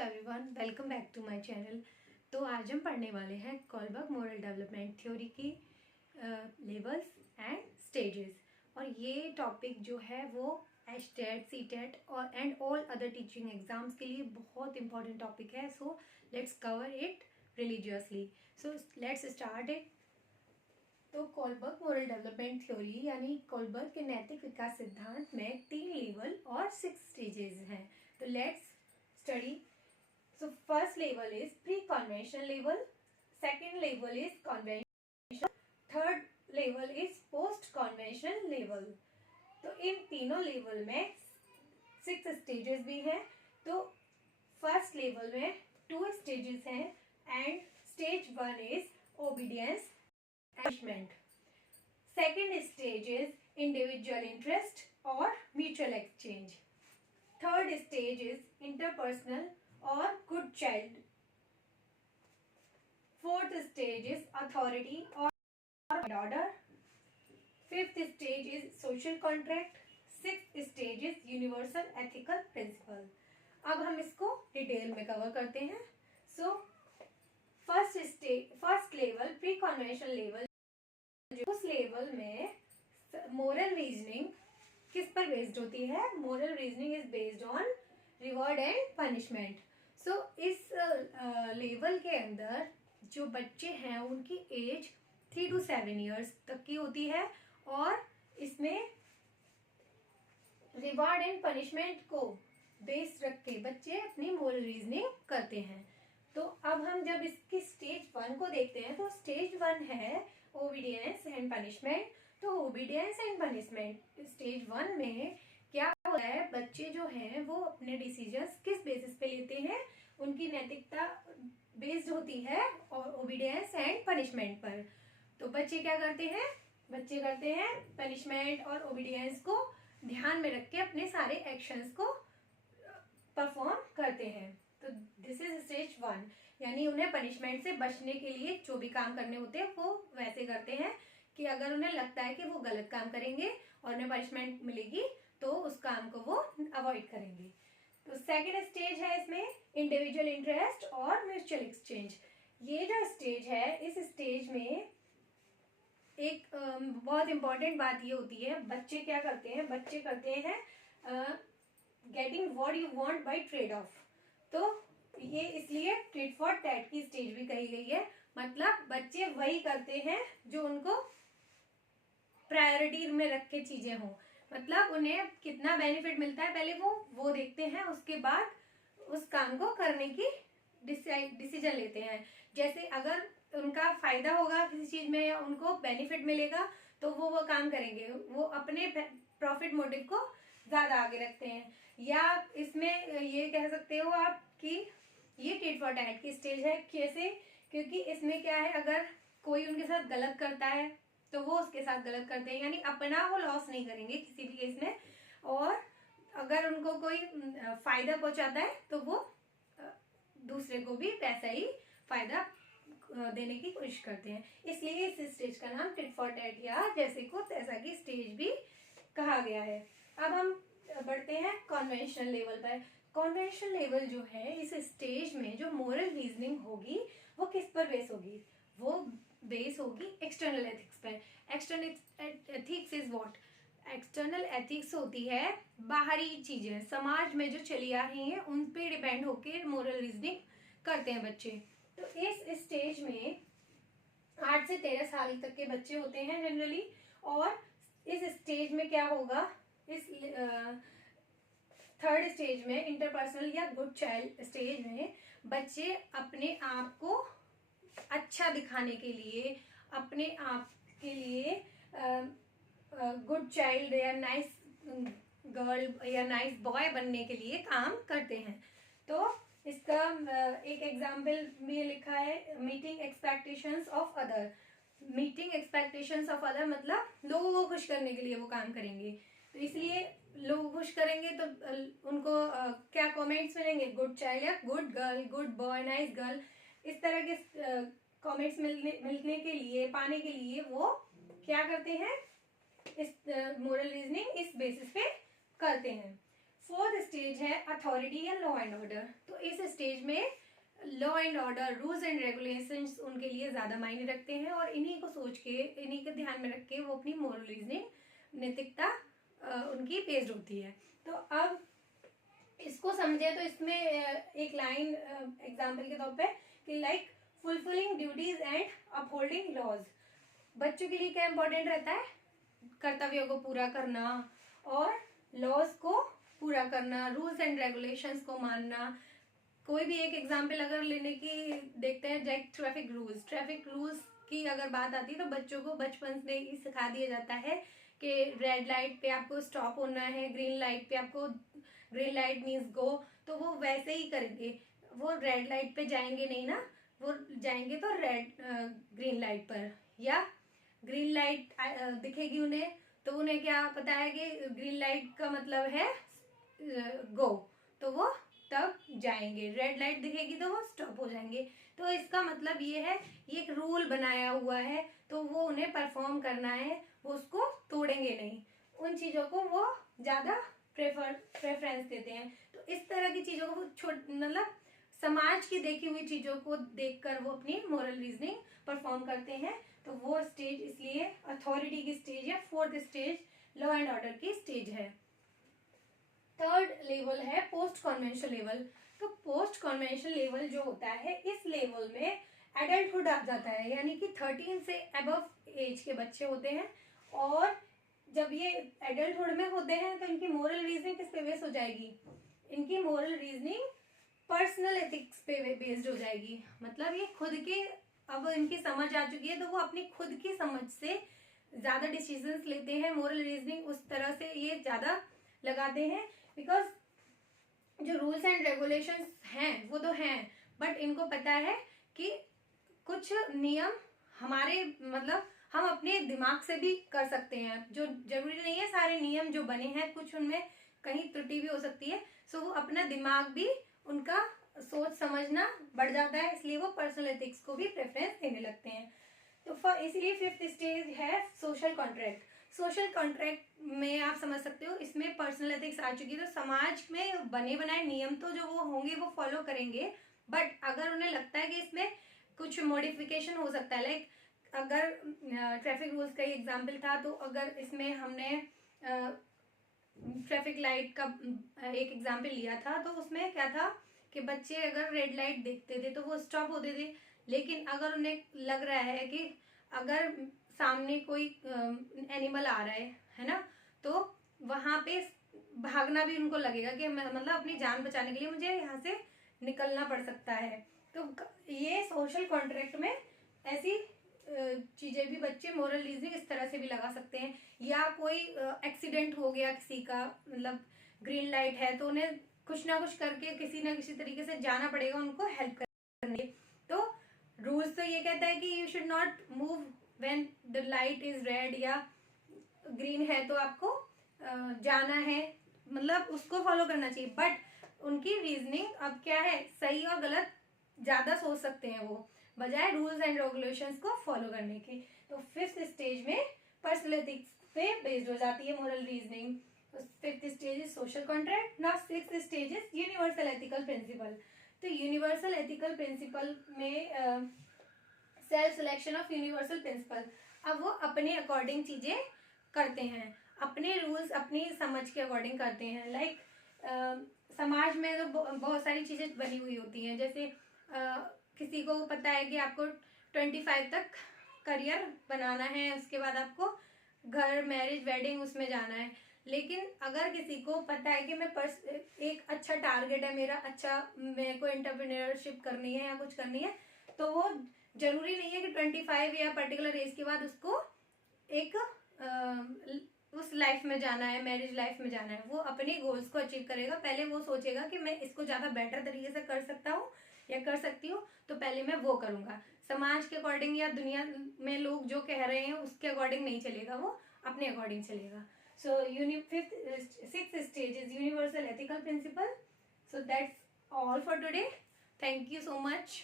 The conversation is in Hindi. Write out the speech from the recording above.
Everyone, welcome back to my channel. तो आज हम पढ़ने वाले हैं कोलबर्ग मोरल डेवलपमेंट थ्योरी की लेवल्स एंड स्टेजेस। और ये टॉपिक जो है वो एचटेट, सीटेट और and all other teaching exams के लिए बहुत इंपॉर्टेंट टॉपिक है। So let's cover it religiously. So let's start it. तो कोलबर्ग मोरल डेवलपमेंट थ्योरी यानी कोलबर्ग के नैतिक विकास सिद्धांत में 3 लेवल और 6 स्टेजेस हैं। तो let's study. So first level is pre-conventional level, second level is conventional, third level is post-conventional level. तो इन तीनों लेवल में 6 स्टेजेस भी हैं। तो फर्स्ट लेवल में 2 स्टेजेस हैं and stage 1 is obedience and second stage is individual interest और mutual exchange. Third stage is interpersonal और good child. Fourth stage is authority और order. Fifth stage is social contract. Sixth stage is universal ethical principle. अब हम इसको डिटेल में कवर करते हैं। So first level pre conventional level, उस लेवल में मोरल रीजनिंग किस पर बेस्ड होती है? Moral reasoning is based on reward and punishment. So इस लेवल के अंदर जो बच्चे हैं उनकी एज 3 to 7 ईयर्स तक की होती है और इसमें रिवॉर्ड एंड पनिशमेंट को बेस रख के बच्चे अपनी मोरल रीजनिंग करते हैं। तो अब हम जब इसकी स्टेज 1 को देखते हैं तो स्टेज 1 है ओबीडियंस एंड पनिशमेंट। तो ओबीडियंस एंड पनिशमेंट स्टेज 1 में क्या होता है? बच्चे जो हैं वो अपने डिसीजंस किस बेसिस पे लेते हैं? उनकी नैतिकता बेस्ड होती है और ओबीडियंस एंड पनिशमेंट पर। तो बच्चे क्या करते हैं? बच्चे करते हैं पनिशमेंट और ओबीडियंस को ध्यान में रख के अपने सारे एक्शंस को परफॉर्म करते हैं। तो दिस इज स्टेज 1, यानी उन्हें पनिशमेंट से बचने के लिए जो भी काम करने होते हैं वो वैसे करते हैं कि अगर उन्हें लगता है कि वो गलत काम करेंगे और उन्हें पनिशमेंट मिलेगी तो उस काम को वो अवॉइड करेंगे। तो सेकेंड स्टेज है इसमें इंडिविजुअल इंटरेस्ट और म्यूचुअल एक्सचेंज। ये जो स्टेज है, इस स्टेज में एक बहुत इंपॉर्टेंट बात ये होती है, बच्चे क्या करते हैं? बच्चे करते हैं getting what you want bye trade off. तो ये इसलिए टिट फॉर टैट की स्टेज भी कही गई है। मतलब बच्चे वही करते हैं जो उनको प्रायोरिटी में रख के चीजें हों। मतलब उन्हें कितना बेनिफिट मिलता है पहले वो देखते हैं, उसके बाद उस काम को करने की डिसीजन लेते हैं। जैसे अगर उनका फायदा होगा किसी चीज में या उनको बेनिफिट मिलेगा तो वो काम करेंगे, वो अपने प्रॉफिट मोटिव को ज्यादा आगे रखते हैं। या इसमें ये कह सकते हो आप कि ये टिट फॉर टैट की स्टेज है। कैसे? क्योंकि इसमें क्या है, अगर कोई उनके साथ गलत करता है तो वो उसके साथ गलत करते हैं, यानी अपना वो लॉस नहीं करेंगे किसी भी केस में, और अगर उनको कोई फायदा पहुंचाता है तो वो दूसरे को भी वैसा ही फायदा देने की कोशिश करते हैं। इसलिए इस स्टेज का नाम टिट फॉर टैट या जैसे को तैसा की स्टेज भी कहा गया है। अब हम बढ़ते हैं कॉन्वेंशनल लेवल पर। कॉन्वेंशनल लेवल जो है, इस स्टेज में जो मोरल रीजनिंग होगी वो किस पर बेस होगी? वो बेस होगी एक्सटर्नल एथिक्स पर। External ethics is what? External ethics होती है बाहरी चीजें समाज में जो चली आ रही हैं उन पे डिपेंड होकर मोरल रीजनिंग करते हैं बच्चे। तो इस स्टेज में 8 से 13 साल तक के बच्चे होते हैं जनरली। और इस स्टेज में क्या होगा? इस थर्ड स्टेज में इंटरपर्सनल या गुड चाइल्ड स्टेज में बच्चे अपने आप को अच्छा दिखाने के लिए, अपने आप के लिए गुड चाइल्ड या नाइस गर्ल या नाइस बॉय बनने के लिए काम करते हैं। तो इसका एक एग्जाम्पल में लिखा है meeting expectations of other. Meeting expectations of other मतलब लोगों को खुश करने के लिए वो काम करेंगे। तो इसलिए लोग खुश करेंगे तो उनको क्या कमेंट्स मिलेंगे? गुड चाइल्ड या good girl, good boy, nice girl, इस तरह के कमेंट्स मिलने के लिए, पाने के लिए वो क्या करते हैं? इस मोरल रीजनिंग इस बेसिस पे करते हैं। फोर्थ स्टेज है अथॉरिटी या लॉ एंड ऑर्डर। तो इस स्टेज में law and order, rules and regulations उनके लिए ज्यादा मायने रखते हैं और इन्हीं को सोच के, इन्हीं को ध्यान में रख के वो अपनी मोरल रीजनिंग, नैतिकता उनकी बेस्ड होती है। तो अब इसको समझे तो इसमें एक लाइन एग्जाम्पल के तौर पे कि like fulfilling duties and upholding laws. बच्चों के लिए क्या इंपॉर्टेंट रहता है? कर्तव्यों को पूरा करना और लॉज को पूरा करना, रूल्स एंड रेगुलेशंस को मानना। कोई भी एक एग्जाम्पल अगर लेने की देखते हैं, जैसे ट्रैफिक रूल्स की अगर बात आती है तो बच्चों को बचपन से ही सिखा दिया जाता है कि रेड लाइट पे आपको स्टॉप होना है, ग्रीन लाइट पे आपको, ग्रीन लाइट मीन्स गो, तो वो वैसे ही करेंगे। वो रेड लाइट पे जाएंगे नहीं ना, वो जाएंगे तो ग्रीन लाइट पर, या ग्रीन लाइट दिखेगी उन्हें तो उन्हें क्या पता है कि ग्रीन लाइट का मतलब है गो, तो वो तब जाएंगे। रेड लाइट दिखेगी तो वो स्टॉप हो जाएंगे। तो इसका मतलब ये है, ये एक रूल बनाया हुआ है तो वो उन्हें परफॉर्म करना है, वो उसको तोड़ेंगे नहीं। उन चीजों को वो ज्यादा प्रेफरेंस देते हैं। तो इस तरह की चीजों को मतलब समाज की देखी हुई चीजों को देखकर वो अपनी मोरल रीजनिंग परफॉर्म करते हैं। तो वो स्टेज इसलिए अथॉरिटी की स्टेज है, fourth stage law and order की स्टेज है। थर्ड लेवल है पोस्ट कॉन्वेंशन लेवल। तो पोस्ट कॉन्वेंशन लेवल जो होता है, इस लेवल में एडल्टहुड आ जाता है, यानी कि 13 से अबव एज के बच्चे होते हैं। और जब ये एडल्टहुड में होते हैं तो इनकी मोरल रीजनिंग किस पे बेस्ड हो जाएगी? इनकी मोरल रीजनिंग पर्सनल एथिक्स पे बेस्ड हो जाएगी। मतलब ये खुद के, अब इनकी समझ आ चुकी है तो वो अपनी खुद की समझ से ज्यादा डिसीजंस लेते हैं। मोरल रीजनिंग उस तरह से ये ज्यादा लगाते हैं, बिकॉज जो रूल्स एंड रेगुलेशंस हैं वो तो हैं, बट इनको पता है कि कुछ नियम हमारे, मतलब हम अपने दिमाग से भी कर सकते हैं। जो जरूरी नहीं है सारे नियम जो बने हैं, कुछ उनमें कहीं त्रुटि भी हो सकती है। सो वो अपना दिमाग भी, उनका सोच समझना बढ़ जाता है, इसलिए वो पर्सनल एथिक्स को भी प्रेफरेंस देने लगते हैं। तो इसलिए फिफ्थ स्टेज है सोशल कॉन्ट्रैक्ट। सोशल कॉन्ट्रैक्ट में आप समझ सकते हो, इसमें पर्सनल एथिक्स आ चुकी है। तो समाज में बने बनाए नियम तो जो वो होंगे वो फॉलो करेंगे, बट अगर उन्हें लगता है कि इसमें कुछ मॉडिफिकेशन हो सकता है, लाइक अगर ट्रैफिक रूल्स का एग्जाम्पल था, तो अगर इसमें हमने ट्रैफिक लाइट का एक एग्जाम्पल लिया था, तो उसमें क्या था कि बच्चे अगर रेड लाइट देखते थे तो वो स्टॉप होते थे। लेकिन अगर उन्हें लग रहा है कि अगर सामने कोई एनिमल आ रहा है ना, तो वहां पे भागना भी उनको लगेगा कि मतलब अपनी जान बचाने के लिए मुझे यहाँ से निकलना पड़ सकता है। तो ये सोशल कॉन्ट्रैक्ट में ऐसी चीजें भी बच्चे मोरल रीजनिंग इस तरह से भी लगा सकते हैं। या कोई एक्सीडेंट हो गया किसी का, मतलब ग्रीन लाइट है तो उन्हें कुछ ना कुछ करके किसी ना किसी तरीके से जाना पड़ेगा उनको हेल्प करने। तो रूल्स तो ये कहता है कि you should not move when the light is red या ग्रीन है, तो आपको जाना है, मतलब उसको फॉलो करना चाहिए। बट उनकी रीजनिंग अब क्या है, सही और गलत ज्यादा सोच सकते हैं वो, बजाय रूल्स एंड रेगुलेशंस को फॉलो करने के। तो फिफ्थ स्टेज में पर्सनल एथिक्स पे बेस्ड हो जाती है moral reasoning. Fifth stage is social contract. Now sixth stage is universal ethical principle. तो यूनिवर्सल एथिकल प्रिंसिपल में self selection of universal principle. अब वो अपने अकॉर्डिंग चीजें करते हैं, अपने रूल्स अपनी समझ के अकॉर्डिंग करते हैं। लाइक समाज में तो बहुत सारी चीजें बनी हुई होती हैं, जैसे किसी को पता है कि आपको 25 तक करियर बनाना है, उसके बाद आपको घर, मैरिज, वेडिंग उसमें जाना है। लेकिन अगर किसी को पता है कि मैं एक अच्छा टारगेट है मेरा, अच्छा मेरे को एंटरप्रेन्योरशिप करनी है या कुछ करनी है, तो वो जरूरी नहीं है कि 25 या पर्टिकुलर एज के बाद उसको एक उस लाइफ में जाना है, मैरिज लाइफ में जाना है। वो अपने गोल्स को अचीव करेगा। पहले वो सोचेगा कि मैं इसको ज्यादा बेटर तरीके से कर सकता हूँ या कर सकती हूँ, तो पहले मैं वो करूंगा। समाज के अकॉर्डिंग या दुनिया में लोग जो कह रहे हैं उसके अकॉर्डिंग नहीं चलेगा, वो अपने अकॉर्डिंग चलेगा। So sixth stage is universal ethical principle. So that's all for today. Thank you so much.